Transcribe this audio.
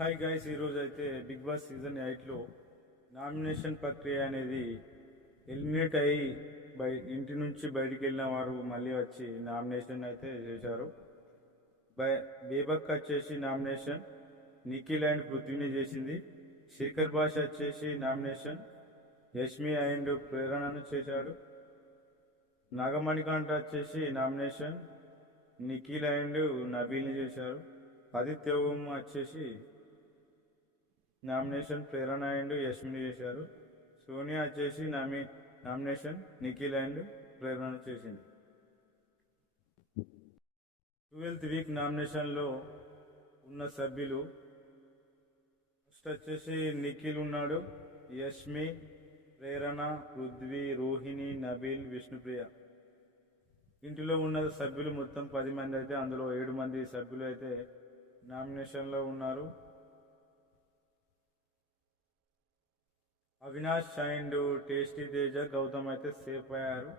Hi guys, ఈరోజు అయితే big boss season 8లో nomination ప్రక్రియ అనేది ఎలిమినేట్ అయ్యి ఇంటి నుంచి బయటికి వెళ్ళిన వారు మళ్ళీ వచ్చి నామినేషన్ అయితే చేశారు. బేబక్ వచ్చేసి నామినేషన్ నిఖిల్ అండ్ పృథ్వీని చేసింది. శేఖర్ భాష వచ్చేసి నామినేషన్ యష్మి అండ్ ప్రేరణను చేశాడు. నాగమణికాంట వచ్చేసి నామినేషన్ నిఖిల్ అండ్ నబీల్ని చేశారు. ఆదిత్య ఓం వచ్చేసి నామినేషన్ ప్రేరణ అండ్ యష్మిని చేశారు. సోనియా వచ్చేసి నామినేషన్ నిఖిల్ అండ్ ప్రేరణ చేసింది. 12th వీక్ నామినేషన్లో ఉన్న సభ్యులు ఫస్ట్ వచ్చేసి నిఖిల్ ఉన్నాడు, యష్మి, ప్రేరణ, పృథ్వీ, రోహిణి, నబీల్, విష్ణుప్రియ. ఇంటిలో ఉన్న సభ్యులు మొత్తం 10 మంది అయితే అందులో 7 మంది సభ్యులు అయితే నామినేషన్లో ఉన్నారు. అవినాష్ అండ్ టేస్టీ తేజ, గౌతమ్ అయితే సేఫ్ అయ్యారు.